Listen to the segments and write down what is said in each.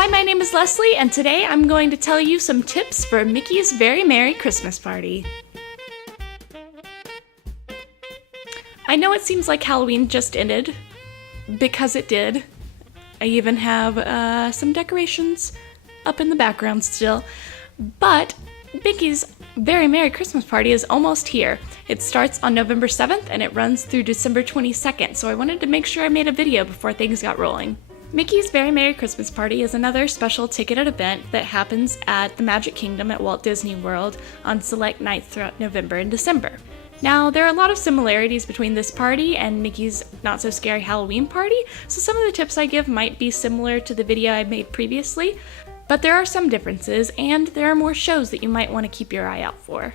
Hi, my name is Leslie, and today I'm going to tell you some tips for Mickey's Very Merry Christmas Party. I know it seems like Halloween just ended, because it did. I even have some decorations up in the background still, but Mickey's Very Merry Christmas Party is almost here. It starts on November 7th and it runs through December 22nd, so I wanted to make sure I made a video before things got rolling. Mickey's Very Merry Christmas Party is another special ticketed event that happens at the Magic Kingdom at Walt Disney World on select nights throughout November and December. Now, there are a lot of similarities between this party and Mickey's Not So Scary Halloween Party, so some of the tips I give might be similar to the video I made previously, but there are some differences, and there are more shows that you might want to keep your eye out for.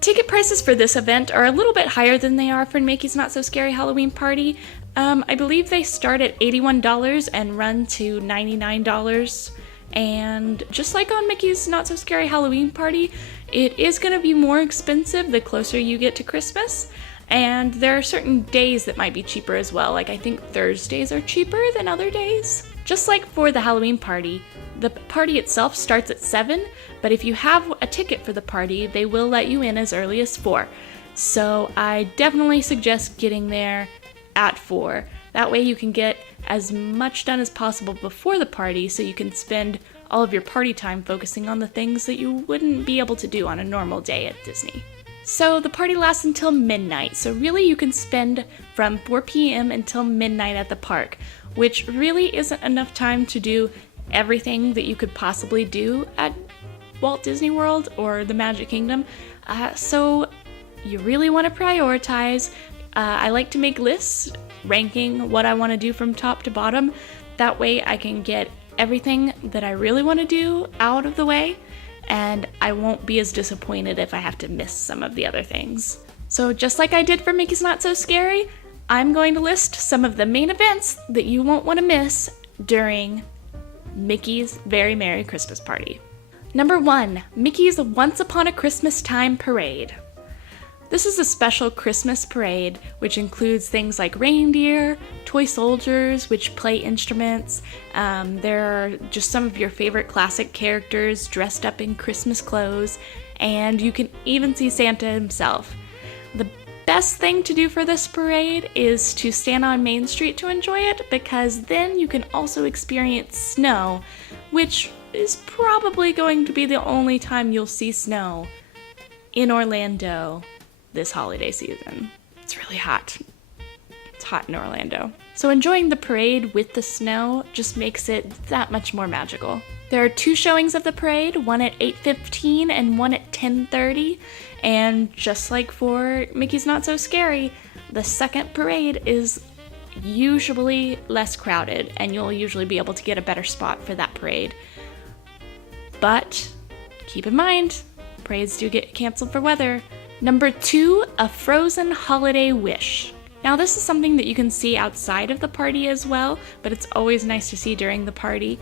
Ticket prices for this event are a little bit higher than they are for Mickey's Not So Scary Halloween Party. I believe they start at $81 and run to $99. And just like on Mickey's Not So Scary Halloween Party, it is going to be more expensive the closer you get to Christmas. And there are certain days that might be cheaper as well, like I think Thursdays are cheaper than other days. Just like for the Halloween party, the party itself starts at 7, but if you have a ticket for the party, they will let you in as early as 4. So I definitely suggest getting there at 4. That way you can get as much done as possible before the party so you can spend all of your party time focusing on the things that you wouldn't be able to do on a normal day at Disney. So the party lasts until midnight, so really you can spend from 4 p.m. until midnight at the park, which really isn't enough time to do everything that you could possibly do at Walt Disney World or the Magic Kingdom, so you really want to prioritize. I like to make lists ranking what I want to do from top to bottom. That way I can get everything that I really want to do out of the way, and I won't be as disappointed if I have to miss some of the other things. So just like I did for Mickey's Not So Scary, I'm going to list some of the main events that you won't want to miss during Mickey's Very Merry Christmas Party. Number 1, Mickey's Once Upon a Christmas Time Parade. This is a special Christmas parade which includes things like reindeer, toy soldiers which play instruments. There are just some of your favorite classic characters dressed up in Christmas clothes, and you can even see Santa himself. The best thing to do for this parade is to stand on Main Street to enjoy it, because then you can also experience snow, which is probably going to be the only time you'll see snow in Orlando this holiday season. It's really hot. It's hot in Orlando. So enjoying the parade with the snow just makes it that much more magical. There are 2 showings of the parade, one at 8:15 and one at 10:30. And just like for Mickey's Not So Scary, the second parade is usually less crowded, and you'll usually be able to get a better spot for that parade. But keep in mind, parades do get canceled for weather. Number 2, A Frozen Holiday Wish. Now this is something that you can see outside of the party as well, but it's always nice to see during the party.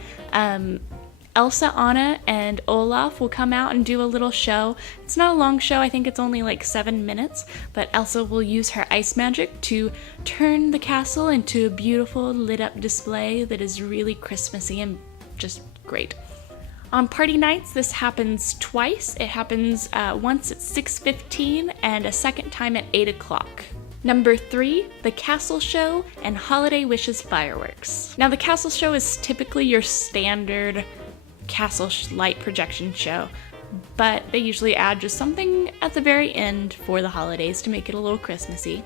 Elsa, Anna, and Olaf will come out and do a little show. It's not a long show, I think it's only like 7 minutes, but Elsa will use her ice magic to turn the castle into a beautiful lit up display that is really Christmassy and just great. On party nights, this happens twice. It happens once at 6:15 and a second time at 8 o'clock. Number 3, the Castle Show and Holiday Wishes Fireworks. Now the Castle Show is typically your standard castle light projection show, but they usually add just something at the very end for the holidays to make it a little Christmassy.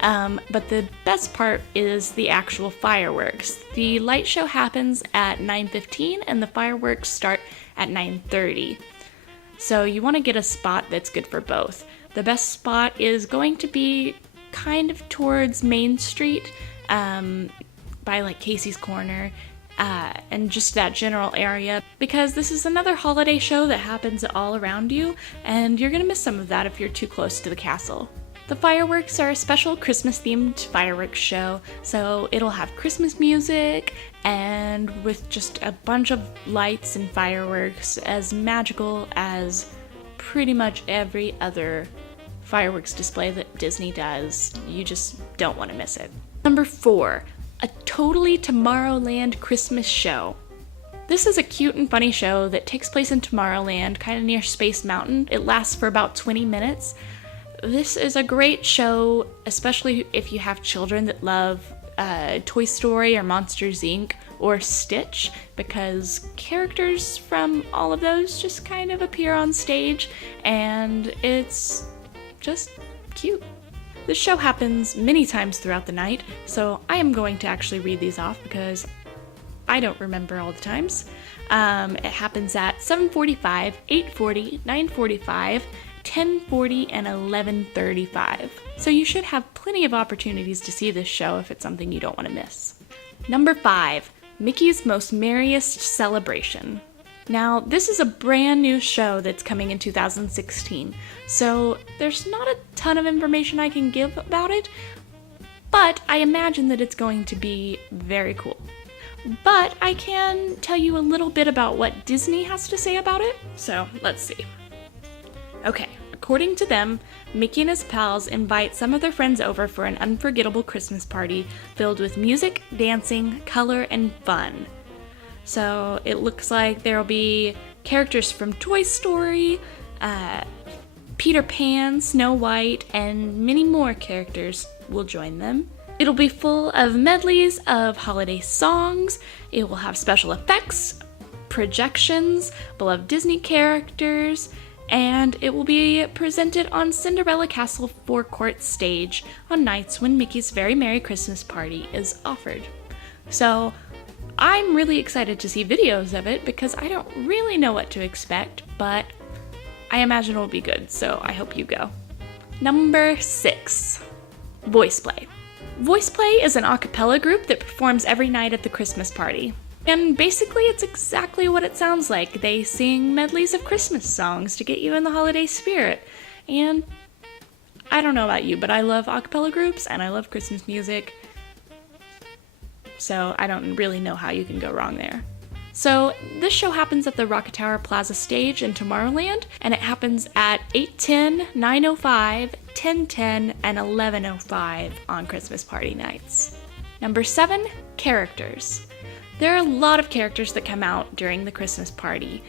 But the best part is the actual fireworks. The light show happens at 9:15 and the fireworks start at 9:30. So you want to get a spot that's good for both. The best spot is going to be kind of towards Main Street, by like Casey's Corner, and just that general area, because this is another holiday show that happens all around you, and you're going to miss some of that if you're too close to the castle. The fireworks are a special Christmas-themed fireworks show, so it'll have Christmas music and with just a bunch of lights and fireworks, as magical as pretty much every other fireworks display that Disney does. You just don't want to miss it. Number 4, a Totally Tomorrowland Christmas Show. This is a cute and funny show that takes place in Tomorrowland, kind of near Space Mountain. It lasts for about 20 minutes. This is a great show, especially if you have children that love Toy Story or Monsters, Inc. or Stitch, because characters from all of those just kind of appear on stage, and it's just cute. This show happens many times throughout the night, so I am going to actually read these off because I don't remember all the times. It happens at 7:45, 8:40, 9:45, 10:40, and 11:35. So you should have plenty of opportunities to see this show if it's something you don't want to miss. Number 5, Mickey's Most Merriest Celebration. Now, this is a brand new show that's coming in 2016, so there's not a ton of information I can give about it, but I imagine that it's going to be very cool. But I can tell you a little bit about what Disney has to say about it, so let's see. Okay, according to them, Mickey and his pals invite some of their friends over for an unforgettable Christmas party filled with music, dancing, color, and fun. So it looks like there'll be characters from Toy Story, Peter Pan, Snow White, and many more characters will join them. It'll be full of medleys of holiday songs. It will have special effects, projections, beloved Disney characters, and it will be presented on Cinderella Castle forecourt stage on nights when Mickey's Very Merry Christmas Party is offered. So I'm really excited to see videos of it because I don't really know what to expect, but I imagine it'll be good, so I hope you go. Number 6, Voice Play. Voice Play is an a cappella group that performs every night at the Christmas party. And basically it's exactly what it sounds like. They sing medleys of Christmas songs to get you in the holiday spirit. And I don't know about you, but I love a cappella groups and I love Christmas music. So I don't really know how you can go wrong there. So this show happens at the Rocket Tower Plaza stage in Tomorrowland, and it happens at 8:10, 9:05, 10:10, and 11:05 on Christmas party nights. Number 7, characters. There are a lot of characters that come out during the Christmas party.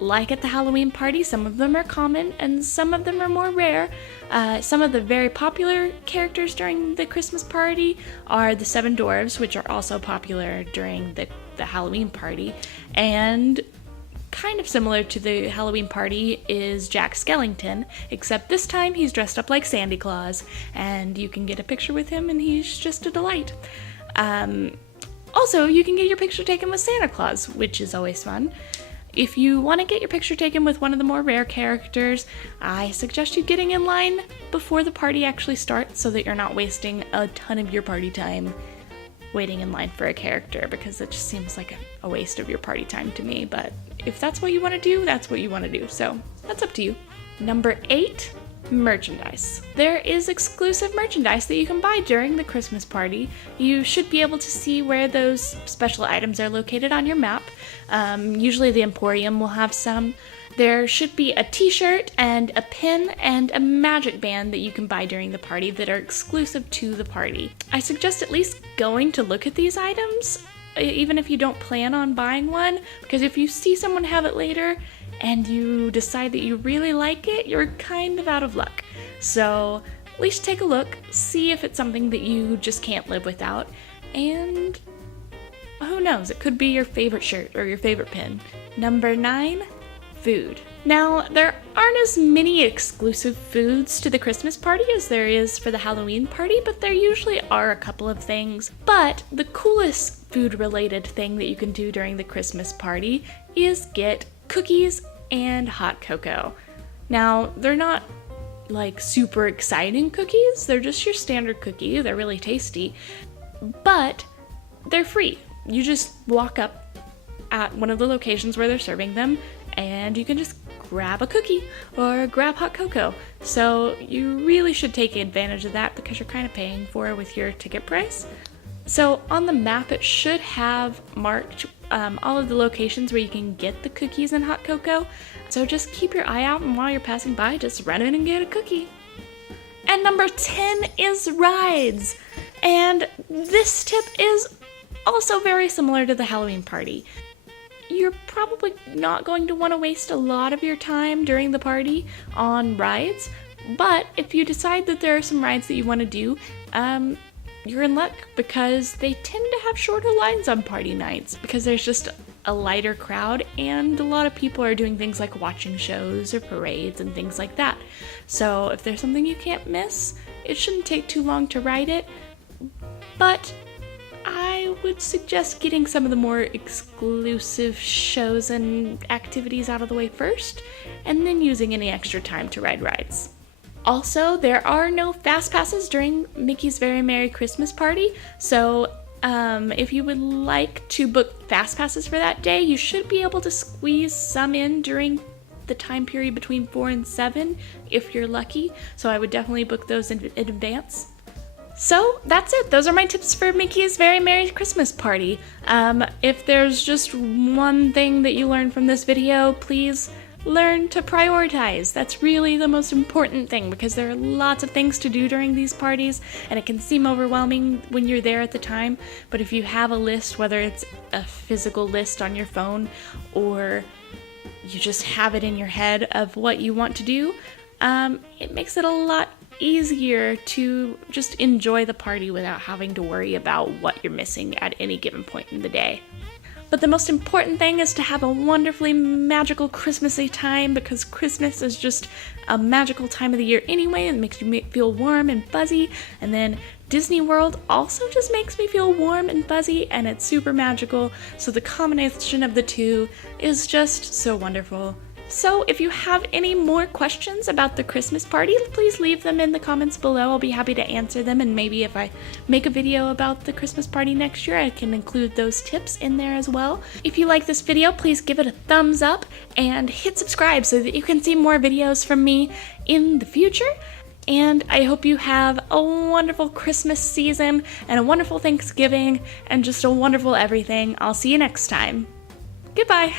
Like at the Halloween party, some of them are common and some of them are more rare. Some of the very popular characters during the Christmas party are the 7 Dwarves, which are also popular during the Halloween party. And kind of similar to the Halloween party is Jack Skellington, except this time he's dressed up like Santa Claus, and you can get a picture with him and he's just a delight. Also, you can get your picture taken with Santa Claus, which is always fun. If you want to get your picture taken with one of the more rare characters, I suggest you getting in line before the party actually starts so that you're not wasting a ton of your party time waiting in line for a character, because it just seems like a waste of your party time to me. But if that's what you want to do, that's what you want to do, so that's up to you. Number 8, merchandise. There is exclusive merchandise that you can buy during the Christmas party. You should be able to see where those special items are located on your map. Usually the Emporium will have some. There should be a t-shirt and a pin and a magic band that you can buy during the party that are exclusive to the party. I suggest at least going to look at these items, even if you don't plan on buying one, because if you see someone have it later and you decide that you really like it, you're kind of out of luck. So at least take a look, see if it's something that you just can't live without, and who knows, it could be your favorite shirt or your favorite pin. Number 9, food. Now, there aren't as many exclusive foods to the Christmas party as there is for the Halloween party, but there usually are a couple of things. But the coolest food-related thing that you can do during the Christmas party is get cookies and hot cocoa. Now, they're not like super exciting cookies, they're just your standard cookie, they're really tasty, but they're free. You just walk up at one of the locations where they're serving them and you can just grab a cookie or grab hot cocoa. So you really should take advantage of that because you're kind of paying for it with your ticket price. So on the map it should have marked all of the locations where you can get the cookies and hot cocoa. So just keep your eye out, and while you're passing by, just run in and get a cookie. And number 10 is rides. And this tip is also very similar to the Halloween party. you're probably not going to want to waste a lot of your time during the party on rides, but if you decide that there are some rides that you want to do, you're in luck because they tend to have shorter lines on party nights because there's just a lighter crowd and a lot of people are doing things like watching shows or parades and things like that. So if there's something you can't miss, it shouldn't take too long to ride it, but I would suggest getting some of the more exclusive shows and activities out of the way first, and then using any extra time to ride rides. Also, there are no fast passes during Mickey's Very Merry Christmas Party, so if you would like to book fast passes for that day, you should be able to squeeze some in during the time period between 4 and 7 if you're lucky, so I would definitely book those in advance. So that's it. Those are my tips for Mickey's Very Merry Christmas Party. If there's just one thing that you learned from this video, please learn to prioritize. That's really the most important thing because there are lots of things to do during these parties and it can seem overwhelming when you're there at the time. But if you have a list, whether it's a physical list on your phone or you just have it in your head of what you want to do, it makes it a lot easier to just enjoy the party without having to worry about what you're missing at any given point in the day. But the most important thing is to have a wonderfully magical Christmassy time because Christmas is just a magical time of the year anyway. It makes you feel warm and fuzzy. And then Disney World also just makes me feel warm and fuzzy and it's super magical. So the combination of the two is just so wonderful. So if you have any more questions about the Christmas party, please leave them in the comments below. I'll be happy to answer them, and maybe if I make a video about the Christmas party next year, I can include those tips in there as well. If you like this video, please give it a thumbs up and hit subscribe so that you can see more videos from me in the future. And I hope you have a wonderful Christmas season and a wonderful Thanksgiving and just a wonderful everything. I'll see you next time. Goodbye.